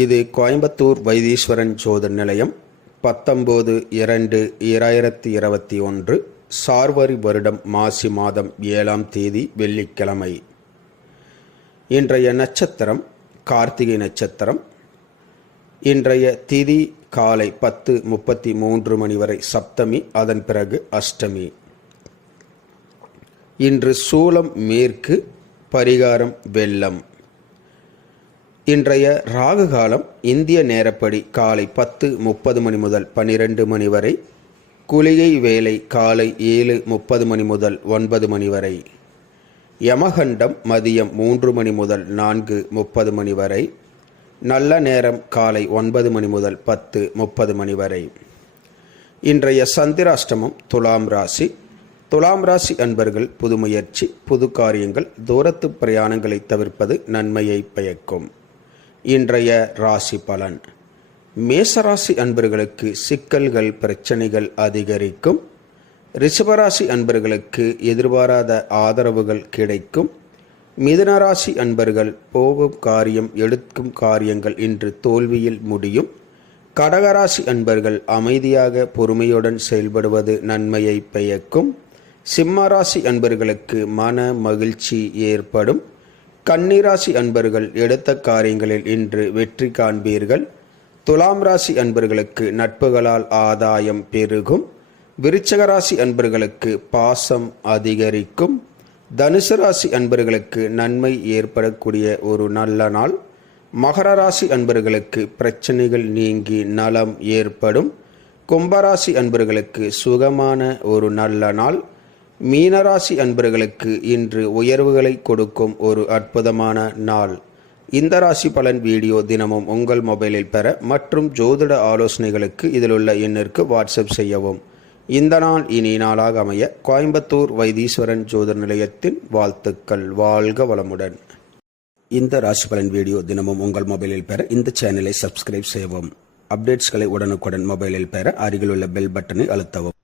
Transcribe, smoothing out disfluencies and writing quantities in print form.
இது கோயம்புத்தூர் வைத்தீஸ்வரன் ஜோதிட நிலையம் 19/2/2021 சார்வரி வருடம் மாசி மாதம் 7ஆம் தேதி வெள்ளிக்கிழமை. இன்றைய நட்சத்திரம் கார்த்திகை நட்சத்திரம். இன்றைய திதி காலை 10:33 மணி வரை சப்தமி, அதன் பிறகு அஷ்டமி. இன்று சூலம் மேற்கு, பரிகாரம் வெள்ளம். இன்றைய ராகு காலம் இந்திய நேரப்படி காலை 10:30 மணி முதல் 12 மணி வரை, குளிகை வேளை காலை 7:30 மணி முதல் 9 மணி வரை, யமகண்டம் மதியம் 3 மணி முதல் 4:30 மணி வரை, நல்ல நேரம் காலை 9 மணி முதல் 10:30 மணி வரை. இன்றைய சந்திராஷ்டமம் துலாம் ராசி. துலாம் ராசி அன்பர்கள் புது முயற்சி, புது காரியங்கள், தூரத்து பிரயாணங்களை தவிர்ப்பது நன்மையை பயக்கும். இன்றைய ராசி பலன். மேசராசி அன்பர்களுக்கு சிக்கல்கள், பிரச்சனைகள் அதிகரிக்கும். ரிஷபராசி அன்பர்களுக்கு எதிர்பாராத ஆதரவுகள் கிடைக்கும். மிதுனராசி அன்பர்கள் போகும் காரியம், எடுக்கும் காரியங்கள் இன்று தோல்வியில் முடியும். கடகராசி அன்பர்கள் அமைதியாக பொறுமையுடன் செயல்படுவது நன்மையை பயக்கும். சிம்மராசி அன்பர்களுக்கு மன மகிழ்ச்சி ஏற்படும். கன்னிராசி அன்பர்கள் எடுத்த காரியங்களில் இன்று வெற்றி காண்பீர்கள். துலாம் ராசி அன்பர்களுக்கு நட்புகளால் ஆதாயம் பெருகும். விருச்சிக ராசி அன்பர்களுக்கு பாசம் அதிகரிக்கும். தனுசு ராசி அன்பர்களுக்கு நன்மை ஏற்படக்கூடிய ஒரு நல்ல நாள். மகர ராசி அன்பர்களுக்கு பிரச்சனைகள் நீங்கி நலம் ஏற்படும். கும்பராசி அன்பர்களுக்கு சுகமான ஒரு நல்ல நாள். மீனராசி அன்பர்களுக்கு இன்று உயர்வுகளை கொடுக்கும் ஒரு அற்புதமான நாள். இந்த ராசி பலன் வீடியோ தினமும் உங்கள் மொபைலில் பெற மற்றும் ஜோதிட ஆலோசனைகளுக்கு இதில் உள்ள எண்ணிற்கு வாட்ஸ்அப் செய்யவும். இந்த நாள் இனி நாளாக அமைய கோயம்புத்தூர் வைத்தீஸ்வரன் ஜோதிட நிலையத்தின் வாழ்த்துக்கள். வாழ்க வளமுடன். இந்த ராசி பலன் வீடியோ தினமும் உங்கள் மொபைலில் பெற இந்த சேனலை சப்ஸ்கிரைப் செய்யவும். அப்டேட்ஸ்களை உடனுக்குடன் மொபைலில் பெற அருகிலுள்ள பெல் பட்டனை அழுத்தவும்.